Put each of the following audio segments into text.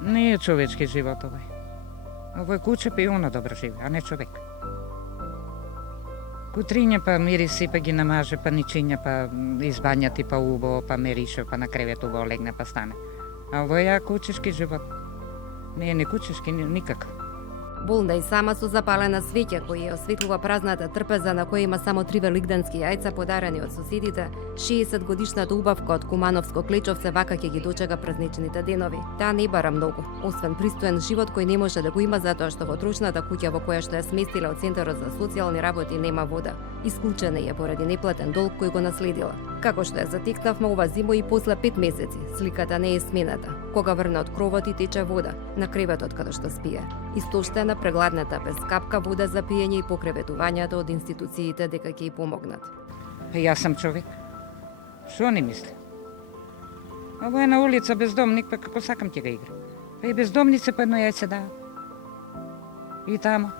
Не е човечки живот овој. Овој куче па и оно добро живе, а не човек. Кутриња па мириси, па ги намаже, па ничиња, па избањати, па убаво, па мерише, па на кревет убаво легне, па стане. А овој е кучешки живот. Не е не кучешки, никаков. Болна и сама со запалена свеќа која ја осветлува празната трпеза на која има само 3 великденски јајца подарени од соседите, 60-годишната убавка од Кумановско Клечовце вака ќе ги дочека празничните денови. Таа не бара многу, освен пристоен живот кој не може да го има затоа што во трошната куќа во која што ја сместила од Центарот за социјални работи нема вода. Исклучена е поради неплатен долг кој го наследила. Како што ја затекнавме ова зимо и после 5 месеци, сликата не е смената. Кога врна од кровот и тече вода на креветот каде што спие. Истоштена, прегладната, без капка вода за пиење и покреветувањето од институциите дека ќе ја помогнат. Јас сум човек. Што не мисли? Ово е на улица бездомник, па како сакам ќе го играм. Па и бездомнице по едно јајце да. И тамо,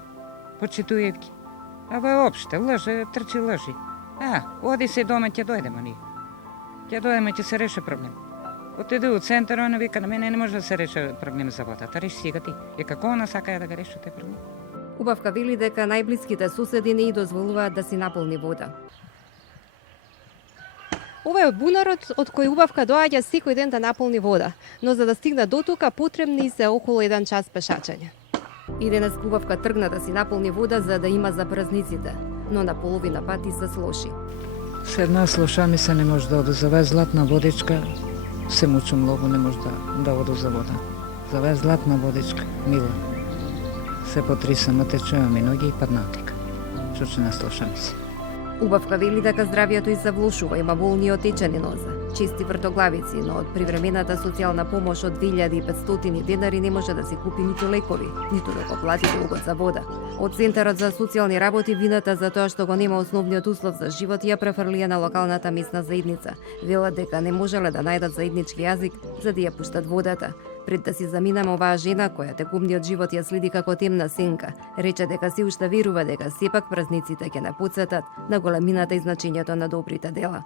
почитуевки. Ово е опште, лъже, трчи лъжи. Оди се дома, ќе дојдемо ние. Ќе дојдемо, ќе се реше проблем. Отиде у центар, она вика на мене не може да се реше проблем за водата. Реши сега ти. И како она сака да го реши тој проблем? Убавка вели дека најблиските соседи не ја дозволуваат да си наполни вода. Ова е бунарот од кој убавка доаѓа секој ден да наполни вода, но за да стигне до тука потребни се околу 1 час пешачење. И денес убавка тргна да си наполни вода за да има за празниците, но на половина пати се слоши. Седна слоша ми се не може да оду за оваа златна водичка. Се мучу многу, не може да оду за вода. За оваа златна водичка, мила. Се потрисано течува ми ноги и паднатик. Што ќе наслоша ми се. Убавка вели дека здравието и се влошува, има болни од течени нозе, чести вртоглавици, но од привремената социјална помош од 2500 денари не може да се купи ниту лекови, ниту да го плати долгот за вода. Од Центарот за социјални работи вината за тоа што го нема основниот услов за живот ја префрлија на локалната местна заедница. Велат дека не можеле да најдат заеднички јазик за да ја пуштат водата. Пред да си заминаме, оваа жена, која текумниот живот ја следи како темна сенка, рече дека се уште верува дека сепак празниците ќе не потсетат на големината и значењето на добрите дела.